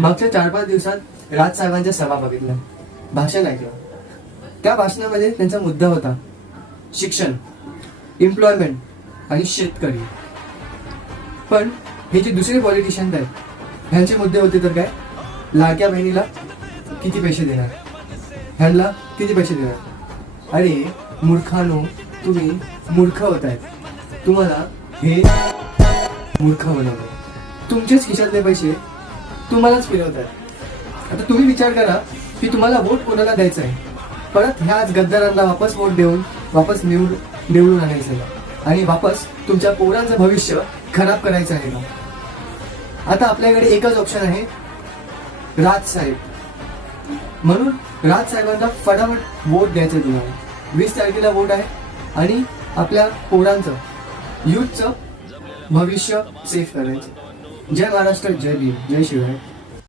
मागच्या 4-5 दिवसात राज साहेबांच्या सभा बघितल्या, भाषण ऐकलं. त्या भाषणामध्ये त्यांचा मुद्दा होता शिक्षण, एम्प्लॉयमेंट आणि शेतकरी. पण हे जे दुसरे पॉलिटिशियन आहेत ह्यांचे मुद्दे होते तर काय, लाडक्या बहिणीला किती पैसे देणार, ह्यांना किती पैसे देणार. अरे मूर्खानो, तुम्ही मूर्ख होत आहेत. तुम्हाला हे मूर्ख बनवलं. तुमचेच खिशातले पैसे तुम्हालाच फिरवतात. आता तुम्ही विचार करा की तुम्हाला वोट कोणाला द्यायचं आहे. परत ह्याच गद्दारांना वापस वोट देऊन वापस निवडून आणायचं आहे आणि वापस तुमच्या पोरांचं भविष्य खराब करायचं आहे का. आता आपल्याकडे एकच ऑप्शन आहे, राज साहेब. म्हणून राज साहेबांना फटाफट वोट द्यायचं. तुम्हाला 20 तारखेला वोट आहे आणि आपल्या पोरांचं, युथचं भविष्य सेफ करायचं. जय महाराष्ट्र, जय भीम, जय शिवराय.